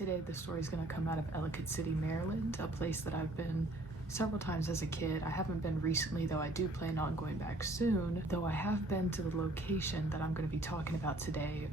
Today the story is going to come out of Ellicott City, Maryland, a place that I've been several times as a kid. I haven't been recently, though I do plan on going back soon, though I have been to the location that I'm going to be talking about today,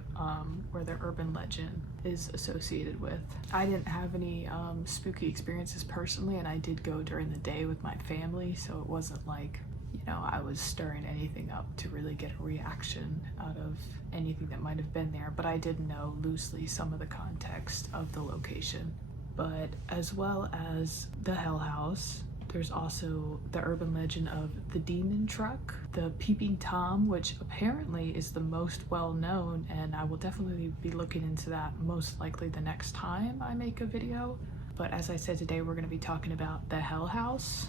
where the urban legend is associated with. I didn't have any spooky experiences personally, and I did go during the day with my family, so it wasn't like, you know, I was stirring anything up to really get a reaction out of anything that might have been there, but I did know loosely some of the context of the location. But as well as the Hell House, there's also the urban legend of the Demon Truck, the Peeping Tom, which apparently is the most well-known, and I will definitely be looking into that most likely the next time I make a video. But as I said, today we're going to be talking about the Hell House,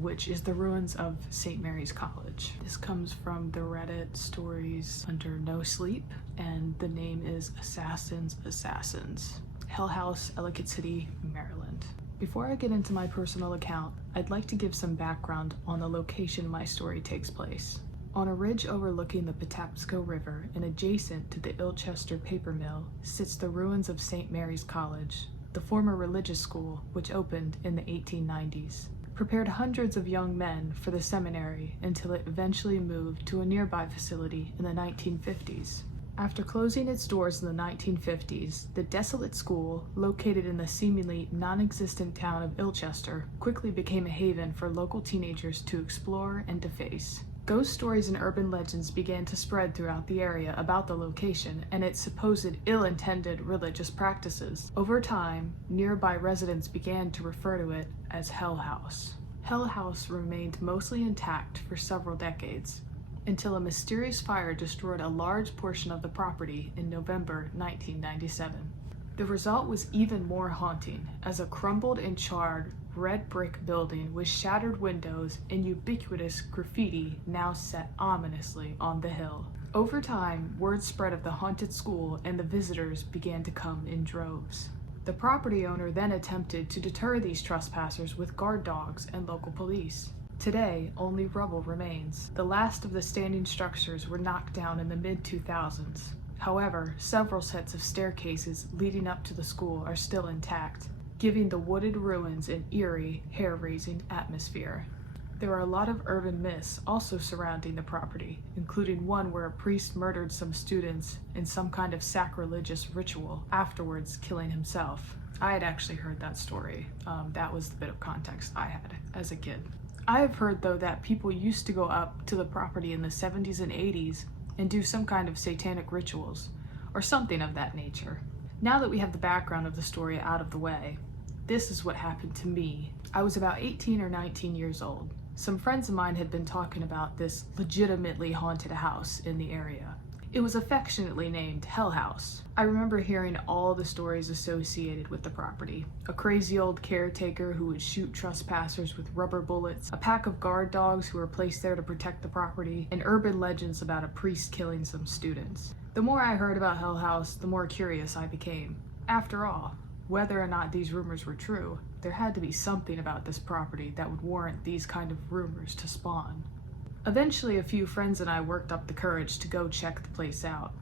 which is the ruins of St. Mary's College. This comes from the Reddit stories under No Sleep, and the name is Assassins. Hell House, Ellicott City, Maryland. Before I get into my personal account, I'd like to give some background on the location my story takes place. On a ridge overlooking the Patapsco River and adjacent to the Ilchester paper mill sits the ruins of St. Mary's College, the former religious school which opened in the 1890s. Prepared hundreds of young men for the seminary until it eventually moved to a nearby facility in the 1950s. After closing its doors in the 1950s, the desolate school, located in the seemingly non-existent town of Ilchester, quickly became a haven for local teenagers to explore and deface. Ghost stories and urban legends began to spread throughout the area about the location and its supposed ill-intended religious practices. Over time, nearby residents began to refer to it as Hell House. Hell House remained mostly intact for several decades, until a mysterious fire destroyed a large portion of the property in November 1997. The result was even more haunting, as a crumbled and charred red brick building with shattered windows and ubiquitous graffiti now set ominously on the hill. Over time, word spread of the haunted school and the visitors began to come in droves. The property owner then attempted to deter these trespassers with guard dogs and local police. Today, only rubble remains. The last of the standing structures were knocked down in the mid-2000s. However, several sets of staircases leading up to the school are still intact, giving the wooded ruins an eerie, hair-raising atmosphere. There are a lot of urban myths also surrounding the property, including one where a priest murdered some students in some kind of sacrilegious ritual, afterwards killing himself. I had actually heard that story. That was the bit of context I had as a kid. I have heard, though, that people used to go up to the property in the 70s and 80s and do some kind of satanic rituals, or something of that nature. Now that we have the background of the story out of the way, this is what happened to me. I was about 18 or 19 years old. Some friends of mine had been talking about this legitimately haunted house in the area. It was affectionately named Hell House. I remember hearing all the stories associated with the property. A crazy old caretaker who would shoot trespassers with rubber bullets, a pack of guard dogs who were placed there to protect the property, and urban legends about a priest killing some students. The more I heard about Hell House, the more curious I became. After all, whether or not these rumors were true, there had to be something about this property that would warrant these kind of rumors to spawn. Eventually, a few friends and I worked up the courage to go check the place out.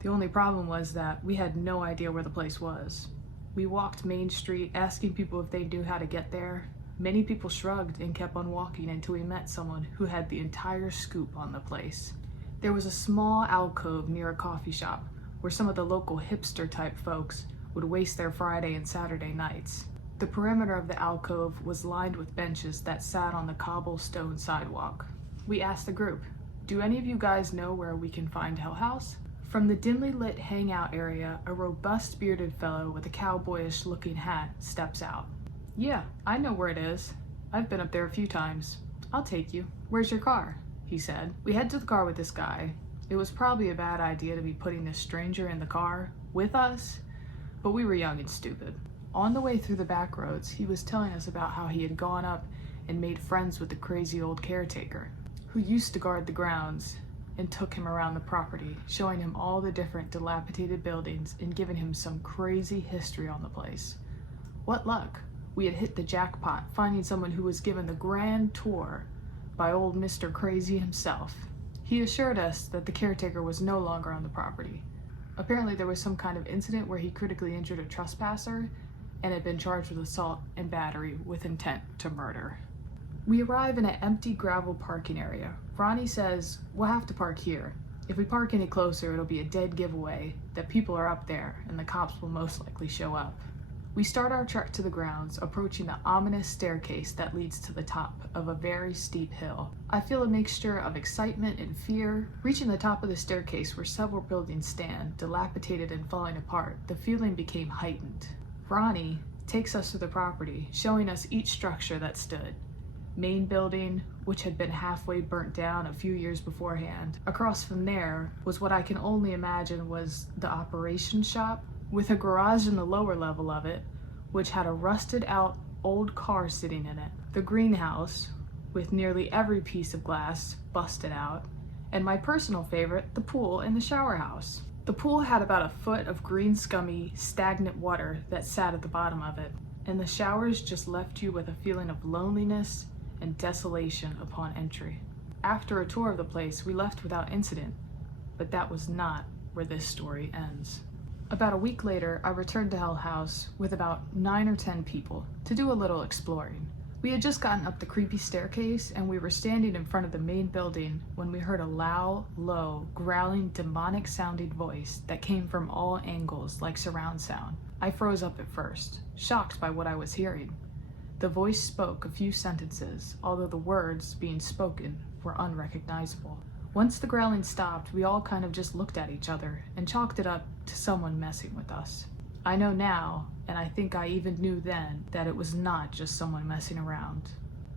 The only problem was that we had no idea where the place was. We walked Main Street, asking people if they knew how to get there. Many people shrugged and kept on walking until we met someone who had the entire scoop on the place. There was a small alcove near a coffee shop where some of the local hipster-type folks would waste their Friday and Saturday nights. The perimeter of the alcove was lined with benches that sat on the cobblestone sidewalk. We asked the group, "Do any of you guys know where we can find Hell House?" From the dimly lit hangout area, a robust bearded fellow with a cowboyish looking hat steps out. "Yeah, I know where it is. I've been up there a few times. I'll take you. Where's your car?" he said. We head to the car with this guy. It was probably a bad idea to be putting this stranger in the car with us, but we were young and stupid. On the way through the back roads, he was telling us about how he had gone up and made friends with the crazy old caretaker, who used to guard the grounds, and took him around the property, showing him all the different dilapidated buildings and giving him some crazy history on the place. What luck! We had hit the jackpot, finding someone who was given the grand tour by old Mr. Crazy himself. He assured us that the caretaker was no longer on the property, Apparently there was some kind of incident where he critically injured a trespasser and had been charged with assault and battery with intent to murder. We arrive in an empty gravel parking area. Ronnie says, "We'll have to park here. If we park any closer, it'll be a dead giveaway that people are up there and the cops will most likely show up." We start our trek to the grounds, approaching the ominous staircase that leads to the top of a very steep hill. I feel a mixture of excitement and fear. Reaching the top of the staircase where several buildings stand, dilapidated and falling apart, the feeling became heightened. Ronnie takes us to the property, showing us each structure that stood. Main building, which had been halfway burnt down a few years beforehand. Across from there was what I can only imagine was the operations shop, with a garage in the lower level of it, which had a rusted out old car sitting in it. The greenhouse, with nearly every piece of glass busted out, and my personal favorite, the pool in the shower house. The pool had about a foot of green, scummy, stagnant water that sat at the bottom of it, and the showers just left you with a feeling of loneliness and desolation upon entry. After a tour of the place, we left without incident, but that was not where this story ends. About a week later, I returned to Hell House with about 9 or 10 people to do a little exploring. We had just gotten up the creepy staircase and we were standing in front of the main building when we heard a loud, low, growling, demonic sounding voice that came from all angles like surround sound. I froze up at first, shocked by what I was hearing. The voice spoke a few sentences, although the words being spoken were unrecognizable. Once the growling stopped, we all kind of just looked at each other and chalked it up to someone messing with us. I know now, and I think I even knew then, that it was not just someone messing around.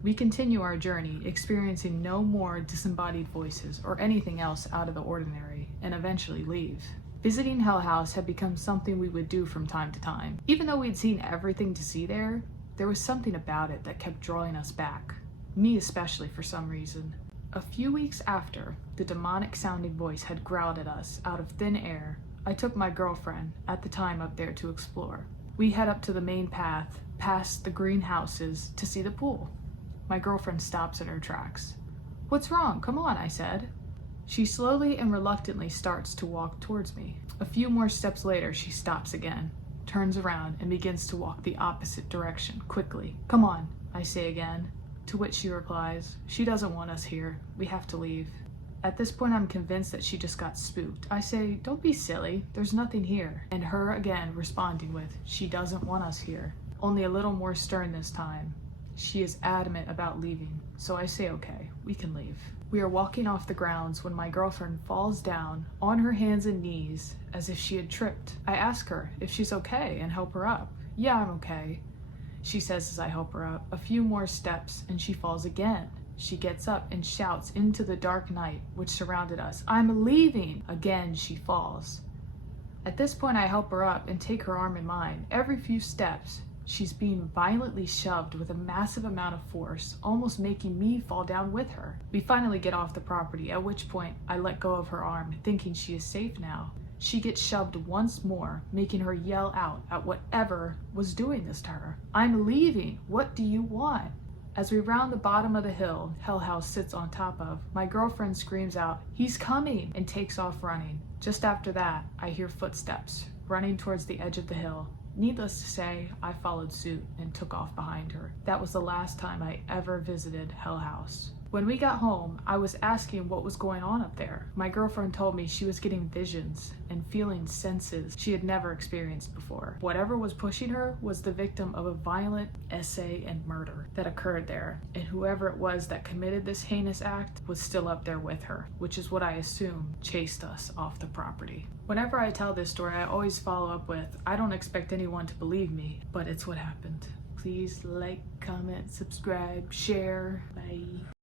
We continue our journey, experiencing no more disembodied voices or anything else out of the ordinary, and eventually leave. Visiting Hell House had become something we would do from time to time. Even though we'd seen everything to see there was something about it that kept drawing us back. Me especially, for some reason. A few weeks after the demonic sounding voice had growled at us out of thin air, I took my girlfriend, at the time, up there to explore. We head up to the main path, past the greenhouses, to see the pool. My girlfriend stops in her tracks. "What's wrong? Come on," I said. She slowly and reluctantly starts to walk towards me. A few more steps later, she stops again, turns around, and begins to walk the opposite direction, quickly. "Come on," I say again. To which she replies, "She doesn't want us here. We have to leave." At this point, I'm convinced that she just got spooked. I say, "Don't be silly. There's nothing here." And her again responding with, "She doesn't want us here." Only a little more stern this time. She is adamant about leaving, so I say, "Okay, we can leave." We are walking off the grounds when my girlfriend falls down on her hands and knees as if she had tripped. I ask her if she's okay and help her up. "Yeah, I'm okay," she says as I help her up. A few more steps and she falls again. She gets up and shouts into the dark night which surrounded us, "I'm leaving!" Again she falls. At this point I help her up and take her arm in mine. Every few steps she's being violently shoved with a massive amount of force, almost making me fall down with her. We finally get off the property, at which point I let go of her arm, thinking she is safe now. She gets shoved once more, making her yell out at whatever was doing this to her. "I'm leaving! What do you want?" As we round the bottom of the hill Hell House sits on top of, my girlfriend screams out, "He's coming!" and takes off running. Just after that, I hear footsteps running towards the edge of the hill. Needless to say, I followed suit and took off behind her. That was the last time I ever visited Hell House. When we got home, I was asking what was going on up there. My girlfriend told me she was getting visions and feeling senses she had never experienced before. Whatever was pushing her was the victim of a violent essay and murder that occurred there, and whoever it was that committed this heinous act was still up there with her, which is what I assume chased us off the property. Whenever I tell this story, I always follow up with, "I don't expect anyone to believe me, but it's what happened." Please like, comment, subscribe, share. Bye.